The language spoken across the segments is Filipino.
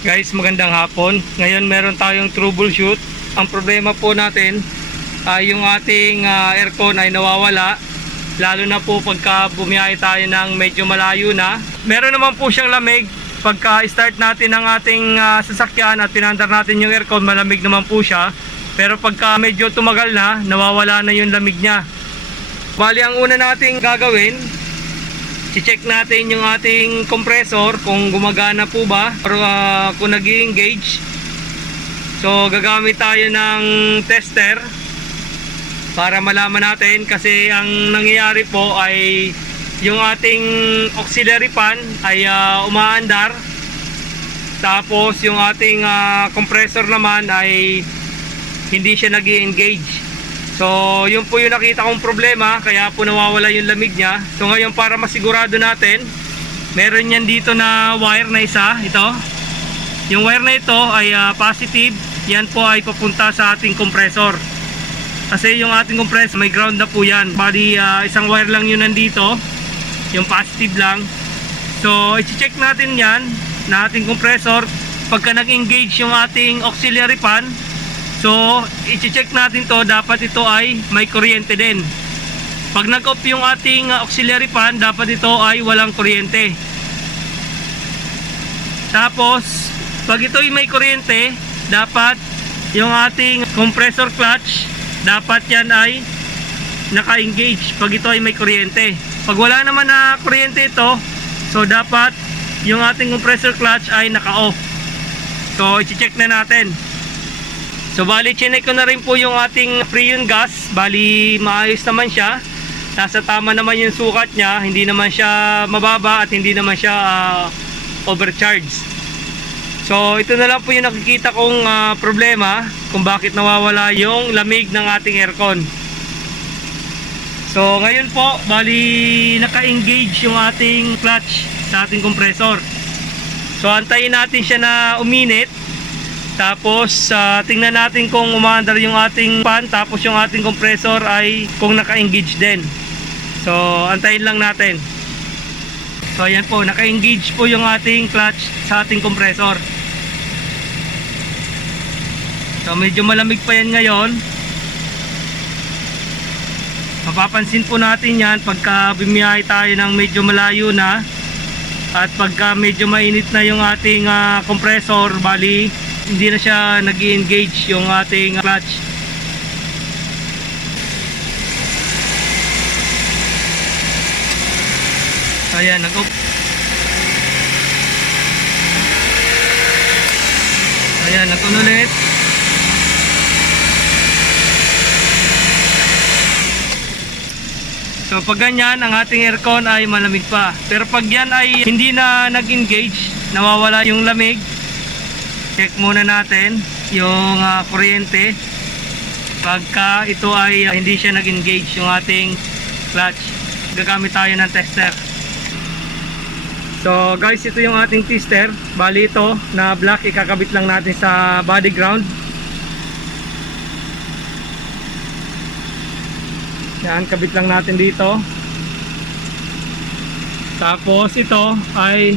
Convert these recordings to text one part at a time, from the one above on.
Guys, magandang hapon. Ngayon meron tayong troubleshoot. Ang problema po natin ay yung ating aircon ay nawawala. Lalo na po pagka bumiyahe tayo ng medyo malayo na. Meron naman po siyang lamig. Pagka start natin ang ating sasakyan at pinandar natin yung aircon, malamig naman po siya. Pero pagka medyo tumagal na, nawawala na yung lamig niya. Bali, ang una nating gagawin, i-check natin yung ating compressor kung gumagana po ba or kung nag-i-engage. So gagamit tayo ng tester para malaman natin, kasi ang nangyayari po ay yung ating auxiliary fan ay umaandar, tapos yung ating compressor naman ay hindi siya nag-i-engage. So yun po yung nakita kong problema, kaya po nawawala yung lamig niya. So ngayon, para masigurado natin, meron yan dito na wire na isa, ito. Yung wire na ito ay positive. Yan po ay papunta sa ating compressor, kasi yung ating compressor may ground na po yan. Bali isang wire lang yun nandito, yung positive lang. So i-check natin yan na ating compressor. Pagka nag-engage yung ating auxiliary fan, so i-check natin to, dapat ito ay may kuryente din. Pag nag-off yung ating auxiliary fan, dapat ito ay walang kuryente. Tapos pag ito ay may kuryente, dapat yung ating compressor clutch, dapat yan ay naka-engage pag ito ay may kuryente. Pag wala naman na kuryente ito, so dapat yung ating compressor clutch ay naka-off. So i-check na natin. So bali, chinek ko na rin po yung ating freon gas. Bali maayos naman siya, nasa tama naman yung sukat niya. Hindi naman siya mababa at hindi naman siya overcharged. So ito na lang po yung nakikita kong problema kung bakit nawawala yung lamig ng ating aircon. So ngayon po, bali naka-engage yung ating clutch sa ating compressor. So antayin natin siya na uminit. Tapos tingnan natin kung umaandar yung ating fan, tapos yung ating compressor ay kung naka-engage din. So antayin lang natin. So ayan po, naka-engage po yung ating clutch sa ating compressor. So medyo malamig pa yan ngayon. Mapapansin po natin yan pagka bumiyahe tayo ng medyo malayo na, at pagka medyo mainit na yung ating compressor, bali hindi na siya nag-i-engage yung ating clutch. Ayan, nag-off. Ayan, nag-on ulit. So pag ganyan, ang ating aircon ay malamig pa. Pero pag yan ay hindi na nag-engage, nawawala yung lamig, check muna natin yung kuryente. Pagka ito ay hindi siya nag-engage yung ating clutch, gagamit tayo ng tester. So guys, ito yung ating tester. Bali ito na black, ikakabit lang natin sa body ground. Yan, kabit lang natin dito. Tapos ito ay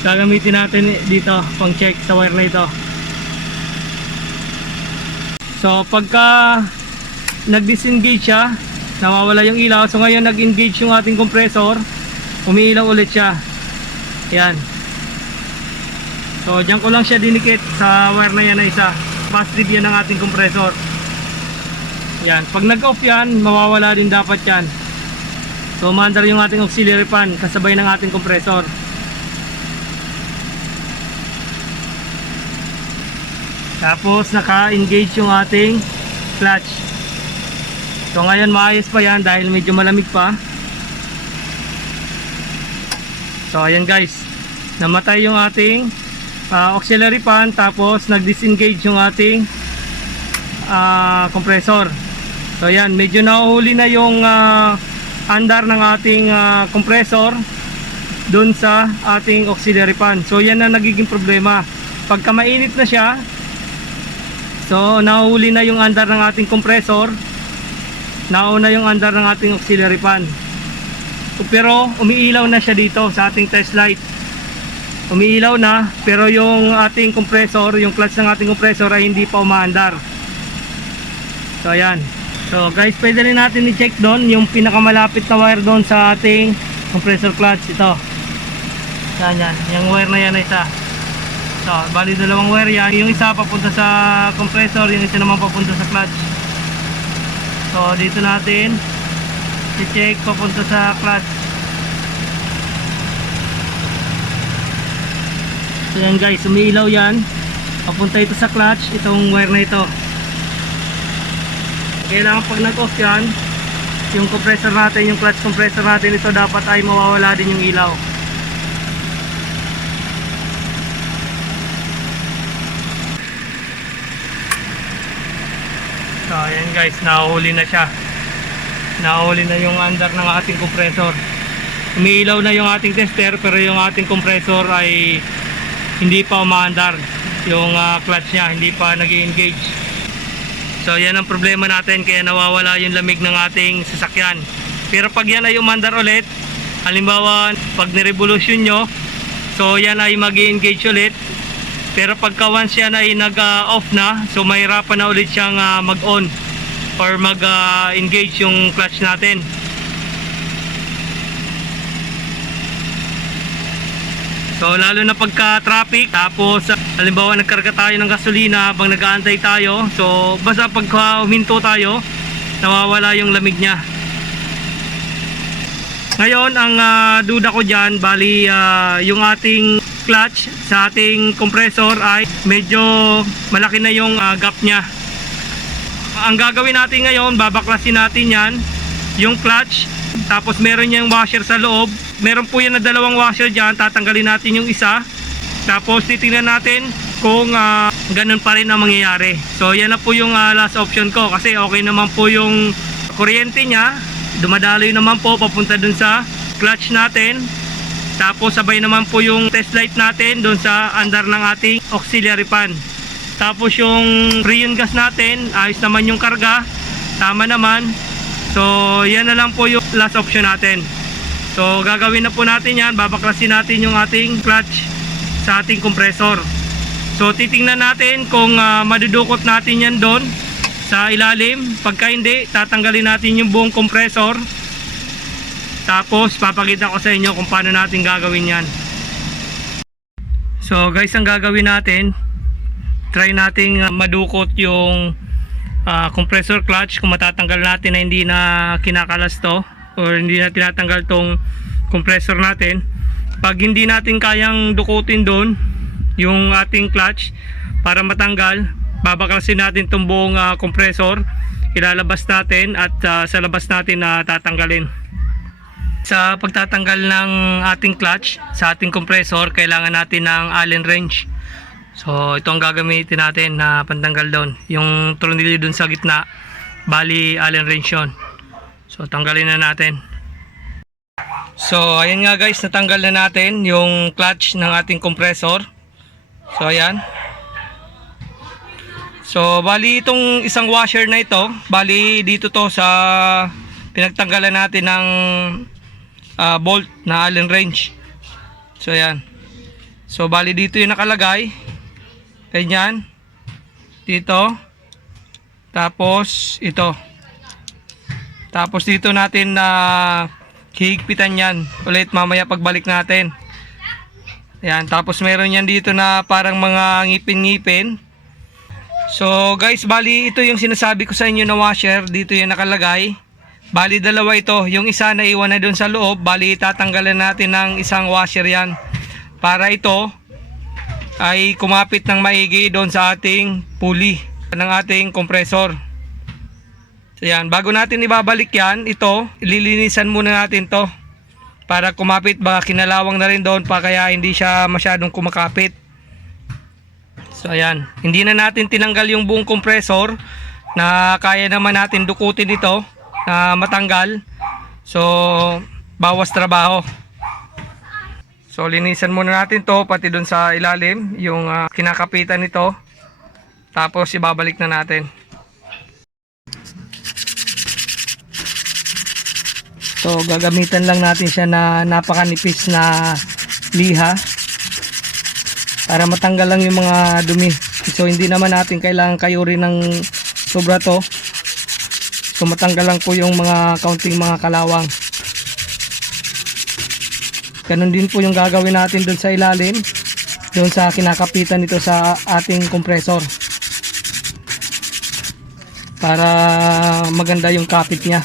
gagamitin natin dito pang check sa wire na ito. So pagka nag-disengage siya, nawawala yung ilaw. So ngayon nag-engage yung ating compressor, umiilaw ulit siya. Yan. So dyan ko lang siya dinikit sa wire na yan na isa. Positive yan ng ating compressor. Yan, pag nag-off yan, mawawala din dapat yan. So umaandar yung ating auxiliary fan kasabay ng ating compressor. Tapos naka-engage yung ating clutch. So ngayon maayos pa yan dahil medyo malamig pa. So ayan guys, namatay yung ating auxiliary fan, tapos nag-disengage yung ating compressor. So ayan, medyo nahuhuli na yung andar ng ating compressor dun sa ating auxiliary fan. So yan na nagiging problema. Pagka mainit na siya, so nahuhuli na yung andar ng ating compressor, nauna yung andar ng ating auxiliary fan. Pero umiilaw na siya dito sa ating test light. umiilaw na, pero yung ating compressor, yung clutch ng ating compressor ay hindi pa umaandar. So ayan. So guys, pwede rin natin i-check doon yung pinakamalapit na wire doon sa ating compressor clutch. Ito. Yan. Yung wire na yan na isa. So, bali dalawang wire yan. Yung isa papunta sa compressor, yung isa naman papunta sa clutch. So dito natin i-check papunta sa clutch. So yan guys, umiilaw yan. Papunta ito sa clutch, itong wire na ito. Kailangan pag nag-off yan, yung compressor natin, yung clutch compressor natin, ito dapat ay mawawala din yung ilaw. So ayan guys, nahuhuli na siya. Nahuhuli na yung under ng ating compressor. Umiilaw na yung ating tester, pero yung ating compressor ay hindi pa umaandar. Yung clutch niya hindi pa nag-engage. So yan ang problema natin, kaya nawawala yung lamig ng ating sasakyan. Pero pag yan ay umandar ulit, halimbawa pag nirevolution nyo, so yan ay mag-engage ulit. Pero pagka once yan ay nag-off na, so mahirapan na ulit siyang mag-on or mag-engage yung clutch natin. So lalo na pagka traffic, tapos halimbawa nagkarga tayo ng gasolina habang nag-aantay tayo, so basta pagka huminto tayo, nawawala yung lamig niya. Ngayon ang duda ko dyan, bali yung ating clutch sa ating compressor ay medyo malaki na yung gap niya. Ang gagawin natin ngayon, babaklasin natin yan, yung clutch, tapos meron yung washer sa loob. Meron po yan na dalawang washer dyan, tatanggalin natin yung isa, tapos titingnan natin kung ganun pa rin ang mangyayari. So yan na po yung last option ko, kasi okay naman po yung kuryente niya, dumadaloy naman po papunta dun sa clutch natin, tapos sabay naman po yung test light natin dun sa andar ng ating auxiliary fan. Tapos yung freon gas natin, ayos naman yung karga, tama naman. So yan na lang po yung last option natin. So gagawin na po natin yan, babaklasin natin yung ating clutch sa ating compressor. So titingnan natin kung madudukot natin yan doon sa ilalim. Pagka hindi, tatanggalin natin yung buong compressor. Tapos papakita ko sa inyo kung paano natin gagawin yan. So guys, ang gagawin natin, try nating madukot yung compressor clutch kung matatanggal natin na hindi na kinakalas to or hindi na tinatanggal tong compressor natin. Pag hindi natin kayang dukutin doon yung ating clutch para matanggal, babaklasin natin tong buong compressor, ilalabas natin at sa labas natin na tatanggalin. Sa pagtatanggal ng ating clutch sa ating compressor, kailangan natin ng Allen wrench. So ito ang gagamitin natin na pantanggal doon, yung tornilyo doon sa gitna, bali Allen wrench yun. So tanggalin na natin. So ayan nga guys, natanggal na natin yung clutch ng ating compressor. So ayan. So bali itong isang washer na ito, bali dito to sa pinagtanggalan natin ng bolt na Allen wrench. So ayan. So bali dito yung nakalagay. Ganyan. Dito. Tapos ito. Tapos dito natin na hihigpitan yan ulit mamaya pagbalik natin. Ayan. Tapos meron yan dito na parang mga ngipin-ngipin. So guys, bali ito yung sinasabi ko sa inyo na washer. Dito yung nakalagay. Bali dalawa ito. Yung isa na iwan na dun sa loob. Bali tatanggalan natin ng isang washer yan. Para ito ay kumapit ng maigi doon sa ating pulley ng ating compressor. So yan, bago natin ibabalik yan, ito, ililinisan muna natin to para kumapit, baka kinalawang na rin doon pa kaya hindi siya masyadong kumakapit. So ayan, hindi na natin tinanggal yung buong compressor na kaya naman natin dukutin ito na matanggal. So bawas trabaho. So linisan muna natin to pati doon sa ilalim yung kinakapitan nito. Tapos ibabalik na natin. So gagamitan lang natin siya na napakanipis na liha para matanggal lang yung mga dumi. So hindi naman natin kailangan kayurin ng sobra to. So matanggal lang po yung mga kaunting mga kalawang. Ganun din po yung gagawin natin dun sa ilalim, dun sa kinakapitan nito sa ating compressor, para maganda yung kapit niya.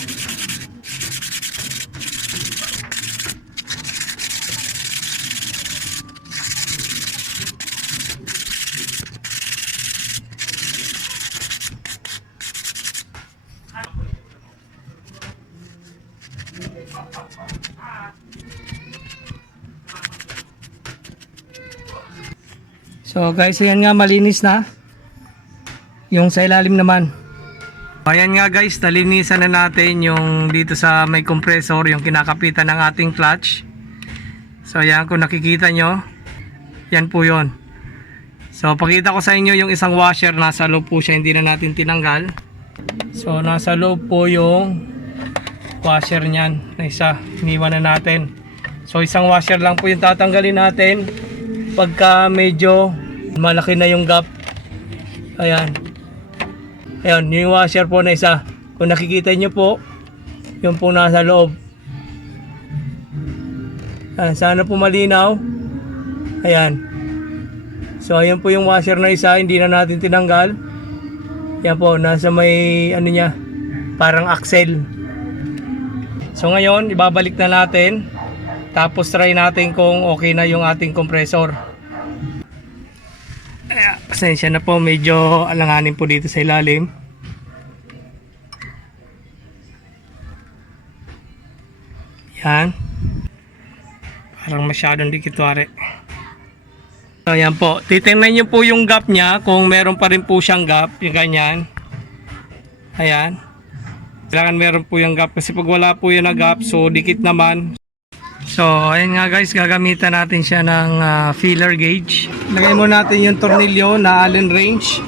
So guys, ayan nga, malinis na yung sa ilalim naman. Ayan nga guys, nalinisan na natin yung dito sa may compressor, yung kinakapitan ng ating clutch. So ayan, kung nakikita nyo, yan po yun. So pakita ko sa inyo yung isang washer, nasa loob po siya, hindi na natin tinanggal. So nasa loob po yung washer nyan na isa, iniwan na natin. So isang washer lang po yung tatanggalin natin pagka medyo malaki na yung gap. Ayan, ayan yung washer po na isa, kung nakikita nyo po, yung po nasa loob. Ayan, sana po malinaw. Ayan, so ayan po yung washer na isa, hindi na natin tinanggal. Yan po, nasa may ano nya, parang axle. So ngayon ibabalik na natin, tapos try natin kung okay na yung ating compressor. Pasensya na po, medyo alanganin po dito sa ilalim. Yan, parang masyadong dikit wari. So yan po, titingnan nyo po yung gap nya, kung meron pa rin po siyang gap, yung ganyan. Ayan, kailangan meron po yung gap, kasi pag wala po yung gap, so dikit naman. So ayun nga guys, gagamitan natin siya ng feeler gauge. Lagay mo natin yung tornilyo na Allen wrench,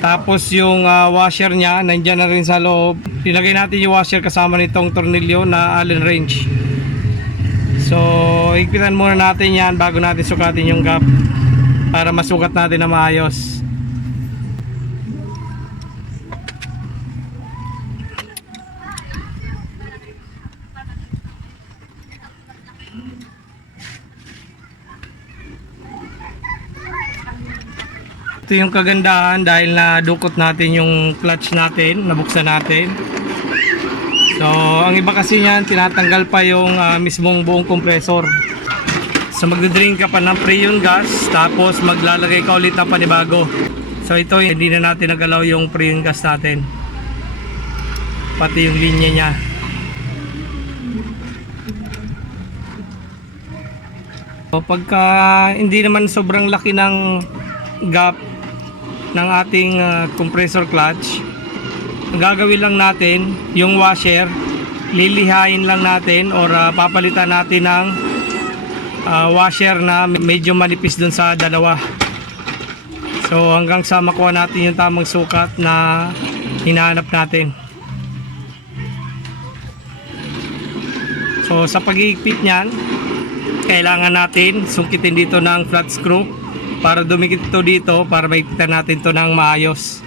tapos yung washer nya nandiyan na rin sa loob. Ilagay natin yung washer kasama nitong tornilyo na Allen wrench. So higpitan muna natin yan bago natin sukatin yung gap, para masukat natin na maayos. Ito yung kagandahan, dahil nadukot natin yung clutch natin, nabuksan natin. So ang iba kasi niyan, tinatanggal pa yung mismong buong compressor. So magde-drain ka pa ng freon gas, tapos maglalagay ka ulit ng panibago. So ito, hindi na natin nagalaw yung freon gas natin, pati yung linya nya. So pagka hindi naman sobrang laki ng gap ng ating compressor clutch, ang gagawin lang natin, yung washer lilihain lang natin, or papalitan natin ng washer na medyo manipis dun sa dalawa. So hanggang sa makuha natin yung tamang sukat na hinahanap natin. So sa pag-iigpit nyan, kailangan natin sungkitin dito ng flat screw para dumikit ito dito, para maigpitan natin to ng maayos.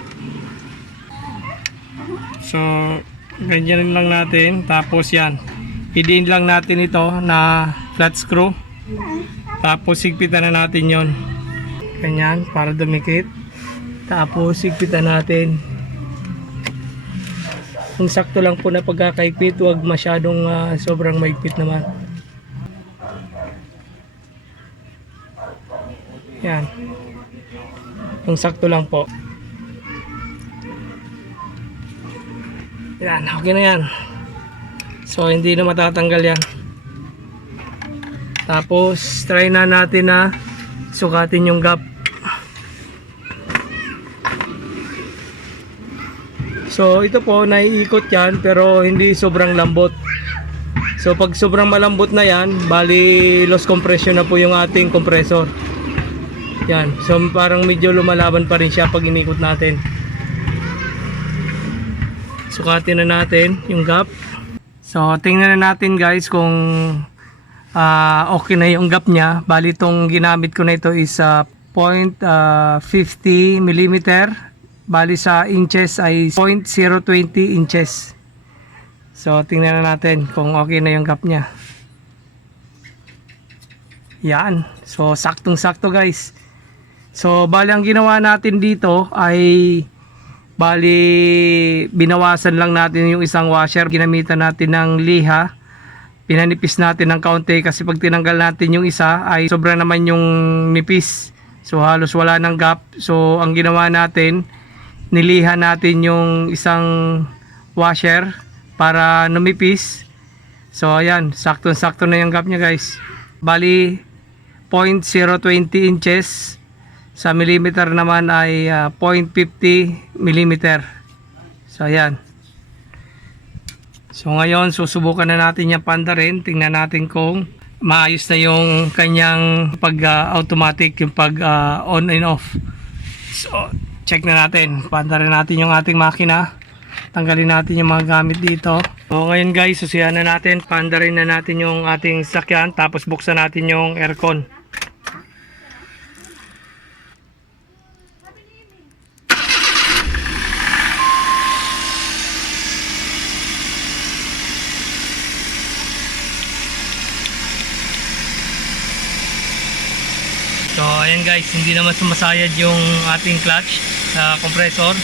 So ganyan lang natin, tapos yan, idiin lang natin ito na flat screw, tapos higpitan na natin yon, ganyan, para dumikit. Tapos higpitan natin kung sakto lang po na pagkakaigpit, huwag masyadong sobrang maigpit naman. Yan, kung sakto lang po. Yan, okay na yan. So hindi na matatanggal yan. Tapos try na natin na sukatin yung gap. So ito po, naiikot yan, pero hindi sobrang lambot. So pag sobrang malambot na yan, bali loss compression na po yung ating compressor. Yan, so parang medyo lumalaban pa rin siya pag inikot natin. Sukatin na natin yung gap. So tingnan na natin guys kung okay na yung gap nya. Bali itong ginamit ko na ito is 0.50 millimeter. Bali sa inches ay 0.020 inches. So tingnan na natin kung okay na yung gap niya. Yan. So saktong-sakto guys. So bali ang ginawa natin dito ay bali binawasan lang natin yung isang washer. Ginamitan natin ng liha. Pinanipis natin ng kaunti kasi pag tinanggal natin yung isa ay sobra naman yung nipis. So halos wala ng gap. So ang ginawa natin, niliha natin yung isang washer para numipis. So ayan, sakto-sakto na yung gap niya guys. Bali 0.020 inches, sa millimeter naman ay 0.50 millimeter. So ayan. So ngayon susubukan na natin yung panda rin. Tingnan natin kung maayos na yung kanyang pag automatic, yung pag on and off. So check na natin. Panda rin natin yung ating makina. Tanggalin natin yung mga gamit dito. So ngayon guys, susihan na natin. Panda rin na natin yung ating sakyan. Tapos buksan natin yung aircon. So ayan guys, hindi naman sumasayad yung ating clutch sa compressor.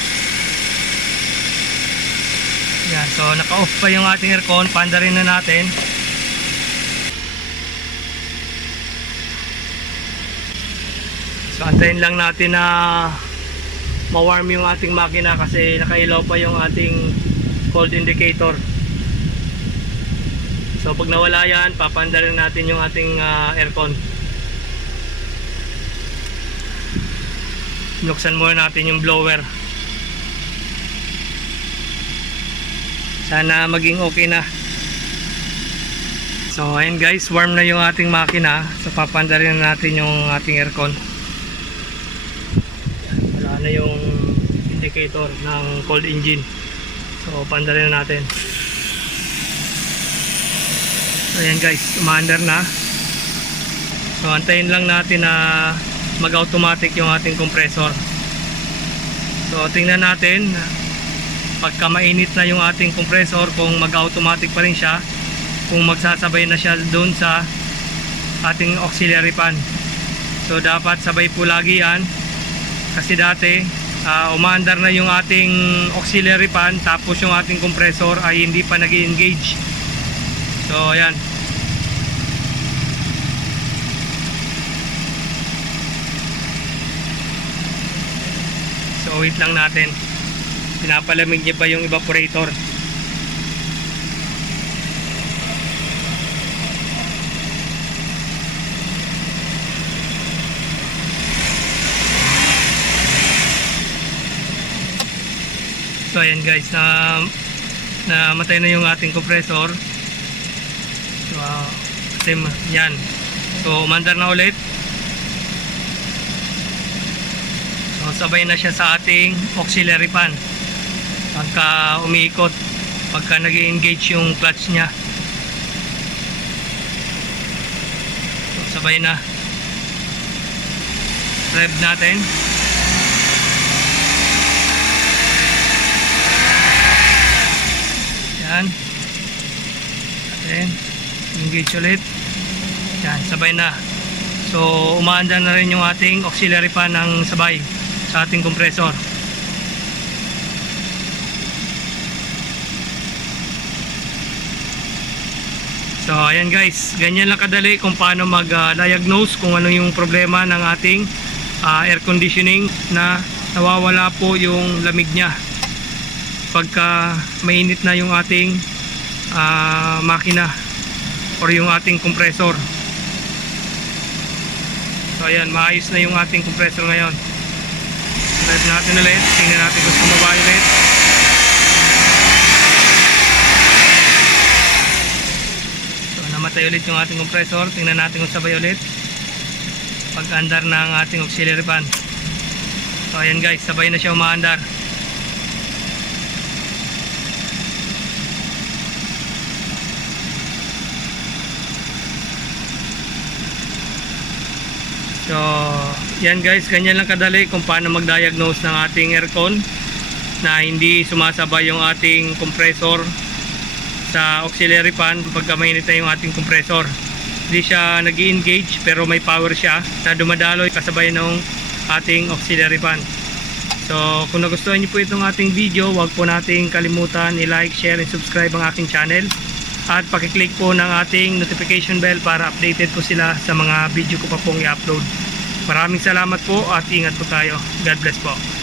Yan, so naka-off pa yung ating aircon. Panda rin na natin. So antayin lang natin na ma-warm yung ating makina kasi nakailaw pa yung ating cold indicator. So pag nawala yan, papanda rin natin yung ating aircon. Binuksan muna natin yung blower. Sana maging okay na. So ayun guys, warm na yung ating makina. So papanda rin natin yung ating aircon. Wala na yung indicator ng cold engine. So panda rin natin. So ayan guys, umaandar na. So antayin lang natin na mag-automatic yung ating compressor. So tingnan natin pagka mainit na yung ating compressor kung mag-automatic pa rin siya, kung magsasabay na siya doon sa ating auxiliary fan. So dapat sabay po lagi yan kasi dati umaandar na yung ating auxiliary fan tapos yung ating compressor ay hindi pa nag-engage. So ayan. So wait lang natin. Pinapalamig niya pa yung evaporator. So ayan guys, namatay na yung ating compressor. So yan. So umandar na ulit. So sabay na siya sa ating auxiliary fan pagka umiikot, pagka nag-engage yung clutch nya. So sabay na. Rev natin. Yan. Atin. Engage ulit. Yan, sabay na. So umaandar na rin yung ating auxiliary fan ng sabay sa ating compressor. So ayan guys, ganyan lang kadali kung paano mag-diagnose kung ano yung problema ng ating air conditioning na nawawala po yung lamig nya pagka mainit na yung ating makina or yung ating compressor. So ayan, maayos na yung ating compressor ngayon. Drive natin ulit, tingnan natin kung sumaba ulit. So namatay ulit yung ating compressor. Tingnan natin kung sabay ulit pag-andar ng ating auxiliary fan. So ayan guys, sabay na siya umaandar. So, yan guys, ganyan lang kadali kung paano mag-diagnose ng ating aircon na hindi sumasabay yung ating compressor sa auxiliary fan pagka mainit na yung ating compressor. Hindi siya nag-engage pero may power siya na dumadaloy kasabay ng ating auxiliary fan. So, kung nagustuhan niyo po itong ating video, huwag po nating kalimutan i-like, share, and subscribe ang aking channel. At pakiclick po ng ating notification bell para updated po sila sa mga video ko pa pong i-upload. Maraming salamat po at ingat po tayo. God bless po.